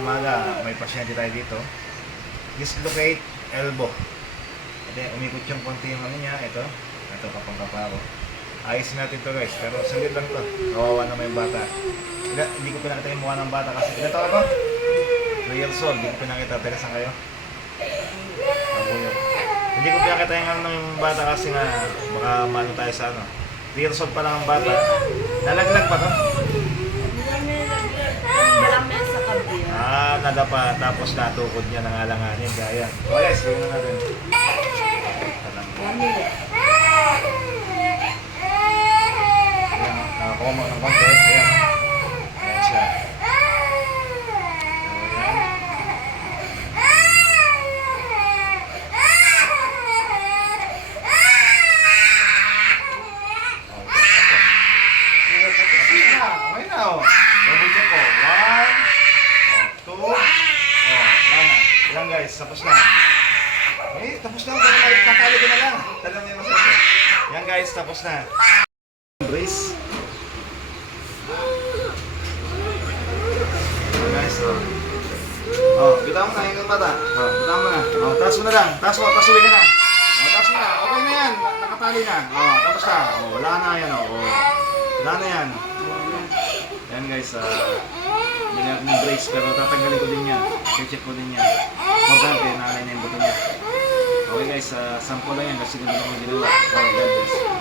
Umaga, may pasyente tayo dito. Dislocate elbow. Umikot yung konti yung ano niya. Ito kapang-kaparo. Ayusin natin to guys, pero saglit lang to. Kawawa naman yung bata. Hindi ko pinakita yung mukha ng bata kasi ito ako. 3 years old, hindi ko pinakita. Teka, saan kayo? Hindi ko pinakita yung ano yung bata kasi nga baka maano tayo sa ano. 3 years old pa lang ang bata. Nalaglag pa to? Malamang sa kabila. Nadapa, tapos natukod niya ng alanganin. Kaya, okay, sige na natin. Nakakuha mo ng konti. Ayan. Ayan siya. Okay na, oh. Double check ko. 1, 2, Ilang guys, tapos na. Tapos na. Kakali ko na lang. Talang yung masasya. Yan guys, tapos na. Brace. Guys, bitaw mo na yung bata. Bitaw mo na. Taas mo na lang. Taas mo, pasuwi ka na. Taas mo na. Okay na yan. Nakatali na. Tapos na. Wala na yan. Wala na yan. Yan guys, binigyan ng brace pero tatanggalin ko din yan. I-check ko din yan. Importante, naalay na yung buto niya. Okay guys, sample lang yan kasi hindi ko ginawa. God bless.